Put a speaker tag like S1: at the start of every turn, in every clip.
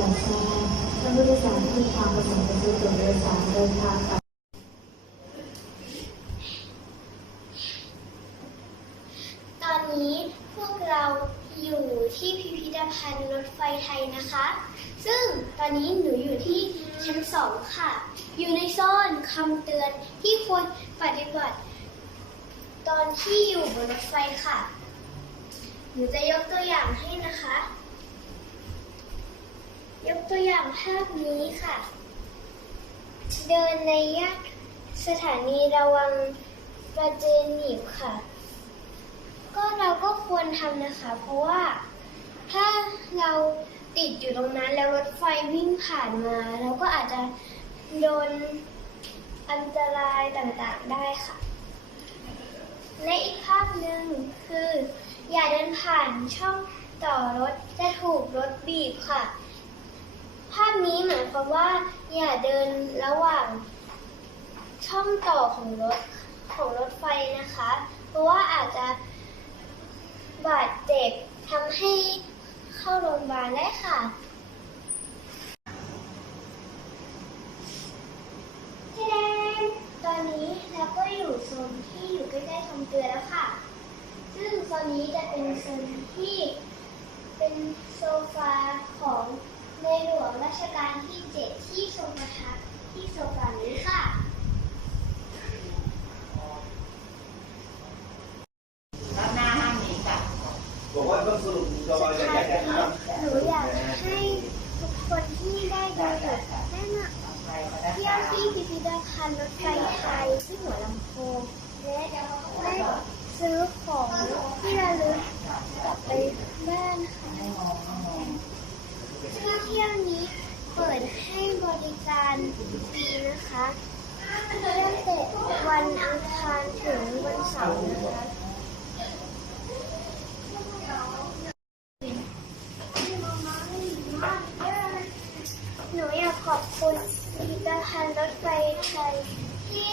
S1: งที่มีความประสงค์จะซื้อตั๋วโดยสารเดินทางกลับ
S2: ตอนนี้พวกเราอยู่ที่พิพิธภัณฑ์รถไฟไทยนะคะ ซึ่งตอนนี้หนูอยู่ที่ชั้นสองค่ะ อยู่ในโซนคำเตือนที่ควรปฏิบัติ ตอนที่อยู่บนรถไฟค่ะ หนูจะยกตัวอย่างให้นะคะ ตัวอย่างภาพนี้ค่ะ เดินในย่านสถานีระวังประเจนหนีบค่ะ ก็เราก็ควรทำนะคะ เพราะว่าถ้าเราติดอยู่ตรงนั้นแล้วรถไฟวิ่งผ่านมา เราก็อาจจะโดนอันตรายต่างๆได้ค่ะ และอีกภาพหนึ่งคือ อย่าเดินผ่านช่องต่อรถจะถูกรถบีบค่ะ ภาพนี้หมายความว่า อย่าเดินระหว่างช่องต่อของรถของรถไฟนะคะ เพราะว่าอาจจะบาดเจ็บทำให้เข้าโรงพยาบาลได้ค่ะพี่แดงตอนนี้เราก็อยู่โซนที่อยู่ใกล้ๆคำเตือนแล้วค่ะ ซึ่งโซนนี้จะเป็นโซนที่เป็นโซฟาของในหลวง ชกาลที่7ที่ทรงประทับที่โซฟานี้ค่ะ
S3: ด้านหน้าห้ามหนีกัน
S4: บอกว่าต้องสรุประบายากแยกกันนะครับ
S2: หนูอยากให้ทุกคนที่ได้ดูได้มาเที่ยวที่พิพิธภัณฑ์รถไฟไทยที่หัวลำโพงและได้ซื้อของที่ระลึกกลับไปบ้านค่ะเที่ยวนี้ เปิดให้บริการฟรีนะคะตั้งแต่วันอังคารถึงวันเสาร์นะคะหนูอยากขอบคุณพิพิธภัณฑ์รถไฟไทยที่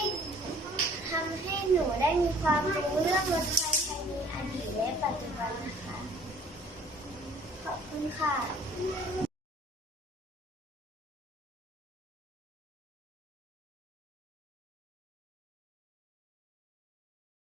S2: ทำให้หนูได้มีความรู้เรื่องรถไฟไทยในอดีตและปัจจุบันนะคะ ขอบคุณค่ะ